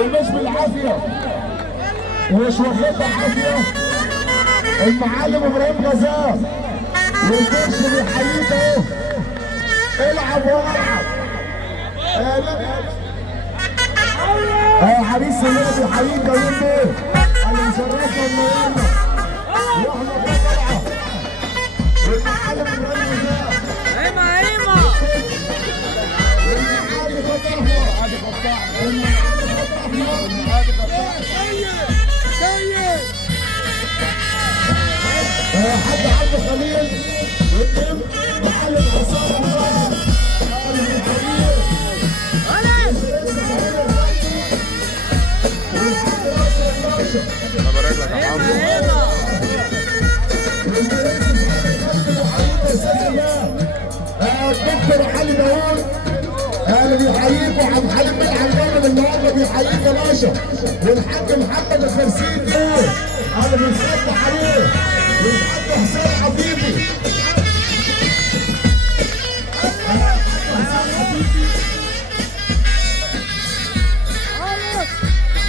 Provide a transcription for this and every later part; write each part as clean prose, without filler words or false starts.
ومش بالعافيه ومش واخدها عافيه المعلم ابراهيم غزال والجيش بيحييك اهو. العب والعب. عريس الليله بيحييك يا يمي اللي مشرفنا النهارده واحنا بنلعب والمعلم ابراهيم غزال. ايما ايما والمعالي فتح احمر والمعالي فتح احمر سيد حد عبد خليل والنم معلم عصام الله انا بارك لك يا عم. الدكتور علي داوود اللي بيحييكوا عم حليم العنجان النهارده بيحييك يا باشا والحاج محمد الخرسين اللي بنصدق عليه والحاج حسين حبيبي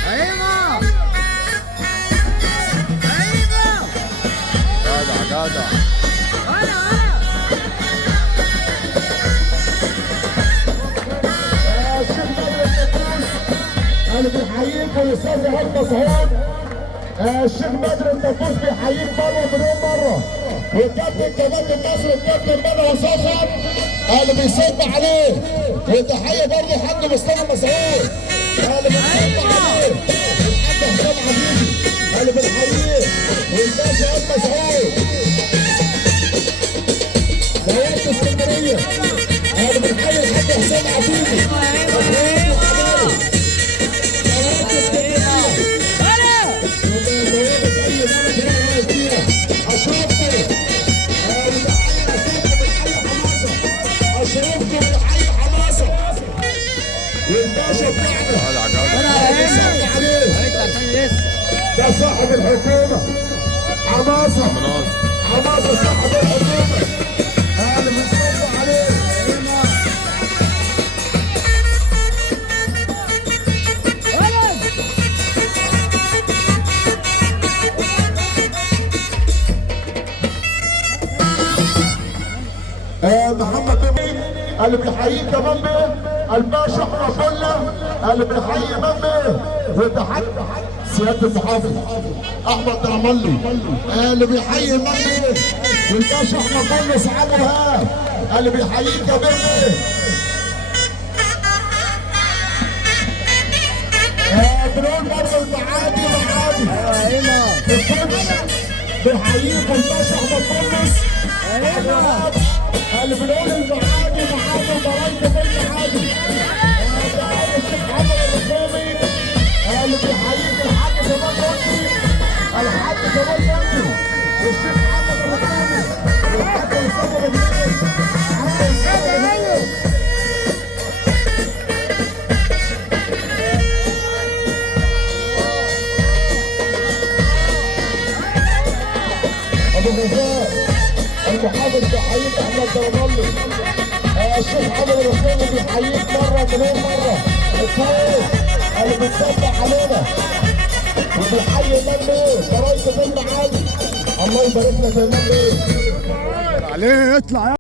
ايما جدع جدع. الشيخ بدر النفوس اللي بيحييك والاستاذ ايهاب مسعود. الشيخ بدر النفوس بيحييك مره مليون مره والكابتن كمال النصر الكابتن بدر صخر اللي بيصد عليه وتحيه برضه حاج مصطفى مسعود اللي بيصد عليه والحاج حسام حبيبي اللي بنحييه والباشا ايهاب مسعود بيات اسكندريه اللي بنحيي الحاج حسام حبيبي والباشا بتاعنا ده صاحب الحكومه حماسه حماسه صاحب الحكومه اللي بنصب عليه محمد بن اللي بيحييك يا مامي الباشا احمد فله اللي بيحيي مامي وتحت سياده المحافظ احمد درملي اللي بيحيي مامي والباشا احمد فله سعاد وهاب اللي بيحييك يا مامي بنقول برضه المعادي بيحييك الباشا احمد فله اللي بنقول المعادي وضرايب المعادي الشيخ محمد الرسامي اللي بيحييك الحاج جمال بندي الحاج جمال بندي والشيخ محمد الرسامي والحاج اسامه بندي الحاج اسامه بندي ابو غزال المحافظ بيحييك احمد درملي الشيخ عمرو الرسامي بيحييك مره مليون مره الكويت اللي بتصبح علينا وبيحيي مامي ضرايب المعادي الله يبارك لك يا مامي عليه اطلع.